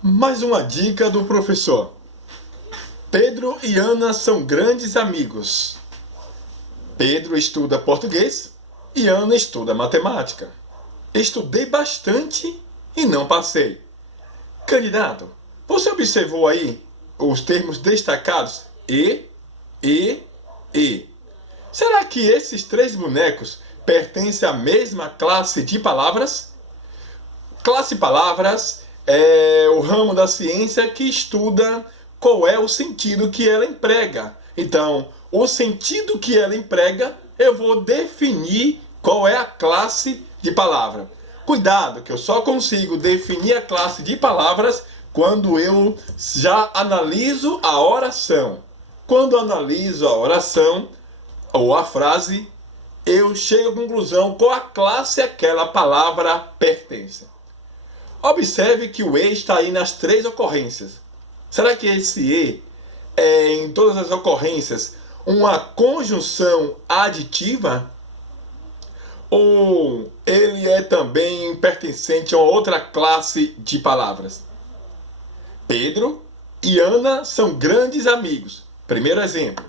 Mais uma dica do professor. Pedro e Ana são grandes amigos. Pedro estuda português e Ana estuda matemática. Estudei bastante e não passei. Candidato, você observou aí os termos destacados e? Será que esses três bonecos pertencem à mesma classe de palavras? Classe palavras é o ramo da ciência que estuda qual é o sentido que ela emprega. Então, o sentido que ela emprega, eu vou definir qual é a classe de palavra. Cuidado, que eu só consigo definir a classe de palavras quando eu já analiso a oração. Quando analiso a oração ou a frase, eu chego à conclusão qual a classe aquela palavra pertence. Observe que o E está aí nas três ocorrências. Será que esse E é, em todas as ocorrências, uma conjunção aditiva? Ou ele é também pertencente a outra classe de palavras? Pedro e Ana são grandes amigos. Primeiro exemplo.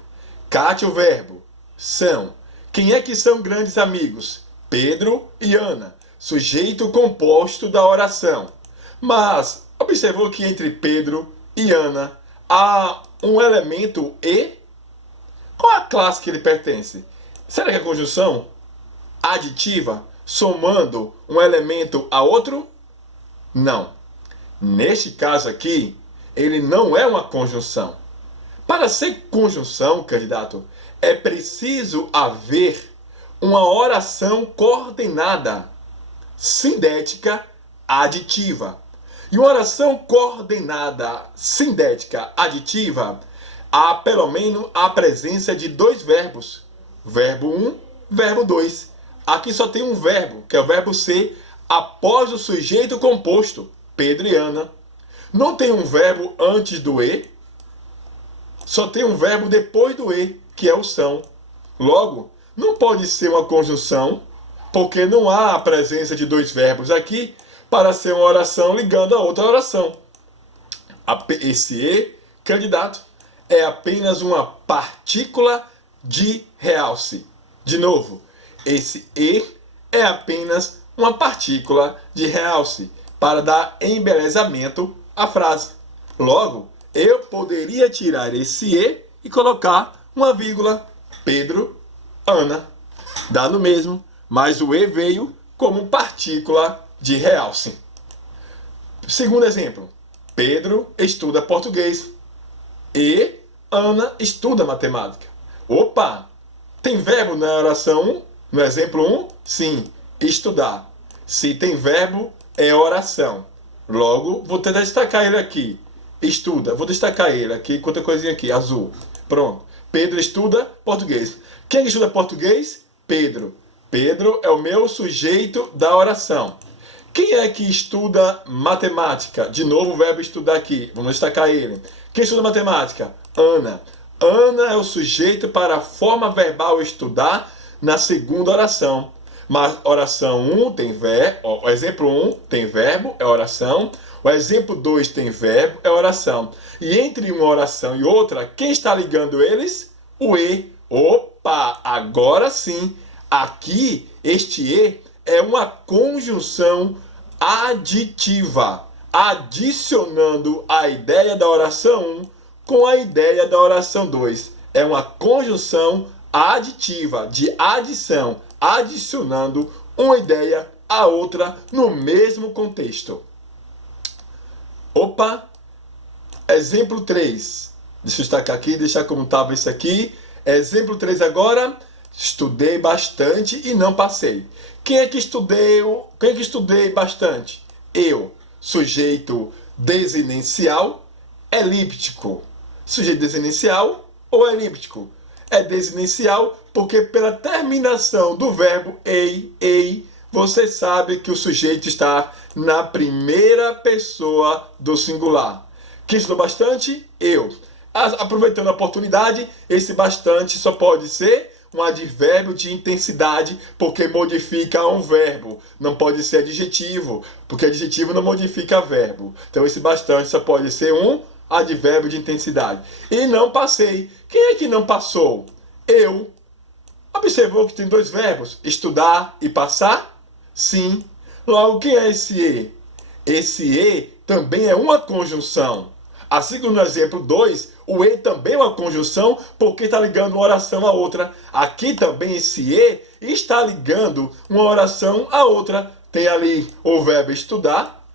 Cate o verbo. São. Quem é que são grandes amigos? Pedro e Ana. Sujeito composto da oração. Mas observou que entre Pedro e Ana há um elemento E? Qual a classe que ele pertence? Será que é conjunção aditiva, somando um elemento a outro? Não. Neste caso aqui, ele não é uma conjunção. Para ser conjunção, candidato, é preciso haver uma oração coordenada, sindética, aditiva. E uma oração coordenada, sindética, aditiva, há pelo menos a presença de dois verbos. Verbo 1, verbo 2. Aqui só tem um verbo, que é o verbo ser, após o sujeito composto, Pedro e Ana. Não tem um verbo antes do E, só tem um verbo depois do E, que é o são. Logo, não pode ser uma conjunção, porque não há a presença de dois verbos aqui para ser uma oração ligando a outra oração. Esse E, candidato, é apenas uma partícula de realce. De novo, esse E é apenas uma partícula de realce para dar embelezamento à frase. Logo, eu poderia tirar esse E e colocar uma vírgula. Pedro, Ana. Dá no mesmo, mas o E veio como partícula de realce. Segundo exemplo. Pedro estuda português. E Ana estuda matemática. Opa! Tem verbo na oração 1? No exemplo 1? Sim, estudar. Se tem verbo, é oração. Logo, vou tentar destacar ele aqui. Estuda. Vou destacar ele aqui com outra coisinha aqui, azul. Pronto. Pedro estuda português. Quem estuda português? Pedro. Pedro é o meu sujeito da oração. Quem é que estuda matemática? De novo o verbo estudar aqui. Vamos destacar ele. Quem estuda matemática? Ana. Ana é o sujeito para a forma verbal estudar na segunda oração. Mas oração 1 tem verbo, o exemplo 1 tem verbo, é oração. O exemplo 2 tem verbo, é oração. E entre uma oração e outra, quem está ligando eles? O E. Opa, agora sim. Aqui, este E é uma conjunção aditiva, adicionando a ideia da oração 1 com a ideia da oração 2. É uma conjunção aditiva, de adição, adicionando uma ideia a outra no mesmo contexto. Opa! Exemplo 3. Deixa eu destacar aqui, deixar como estava isso aqui. Exemplo 3 agora. Estudei bastante e não passei. Quem é que estudei bastante? Eu. Sujeito desinencial, elíptico. Sujeito desinencial ou elíptico? É desinencial porque pela terminação do verbo ei, você sabe que o sujeito está na primeira pessoa do singular. Quem estudou bastante? Eu. Aproveitando a oportunidade, esse bastante só pode ser um advérbio de intensidade, porque modifica um verbo. Não pode ser adjetivo, porque adjetivo não modifica verbo. Então esse bastante só pode ser um advérbio de intensidade. E não passei. Quem é que não passou? Eu. Observou que tem dois verbos, estudar e passar? Sim. Logo, quem é esse E? Esse E também é uma conjunção. Assim como no exemplo 2, o E também é uma conjunção porque está ligando uma oração à outra. Aqui também esse E está ligando uma oração à outra. Tem ali o verbo estudar,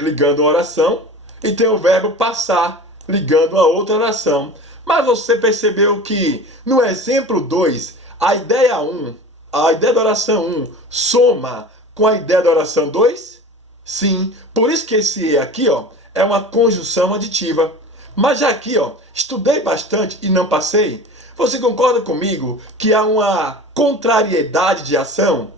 ligando uma oração, e tem o verbo passar, ligando a outra oração. Mas você percebeu que no exemplo 2, a ideia da oração 1 soma com a ideia da oração 2? Sim, por isso que esse E aqui, é uma conjunção aditiva. Mas já aqui, estudei bastante e não passei. Você concorda comigo que há uma contrariedade de ação?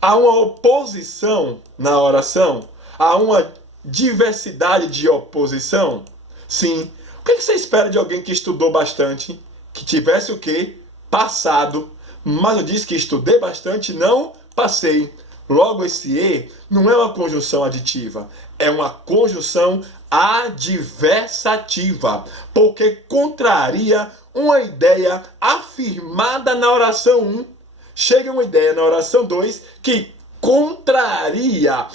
Há uma oposição na oração? Há uma diversidade de oposição? Sim. O que você espera de alguém que estudou bastante? Que tivesse o quê? Passado. Mas eu disse que estudei bastante e não passei. Logo, esse E não é uma conjunção aditiva, é uma conjunção adversativa, porque contraria uma ideia afirmada na oração 1. Chega uma ideia na oração 2 que contraria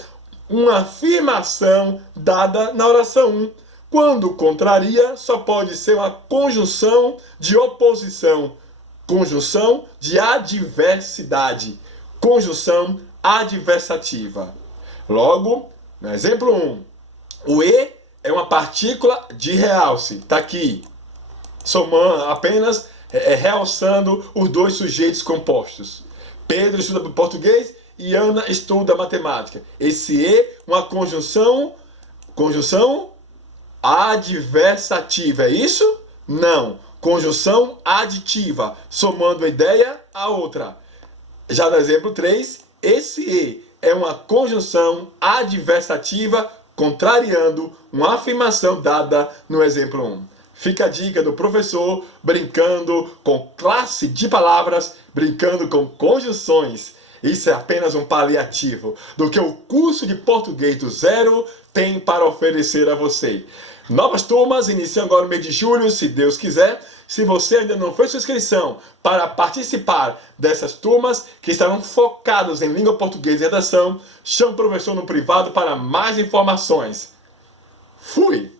uma afirmação dada na oração 1. Quando contraria, só pode ser uma conjunção de oposição, conjunção de adversidade, conjunção adversativa. Logo, no exemplo 1, o E é uma partícula de realce. Está aqui, somando apenas, realçando os dois sujeitos compostos. Pedro estuda português e Ana estuda matemática. Esse E, uma conjunção adversativa. É isso? Não. Conjunção aditiva, somando uma ideia à outra. Já no exemplo 3, esse E é uma conjunção adversativa contrariando uma afirmação dada no exemplo 1. Fica a dica do professor brincando com classe de palavras, brincando com conjunções. Isso é apenas um paliativo do que o curso de português do zero tem para oferecer a você. Novas turmas iniciam agora no mês de julho, se Deus quiser. Se você ainda não fez sua inscrição para participar dessas turmas que estarão focadas em língua portuguesa e redação, chame o professor no privado para mais informações. Fui!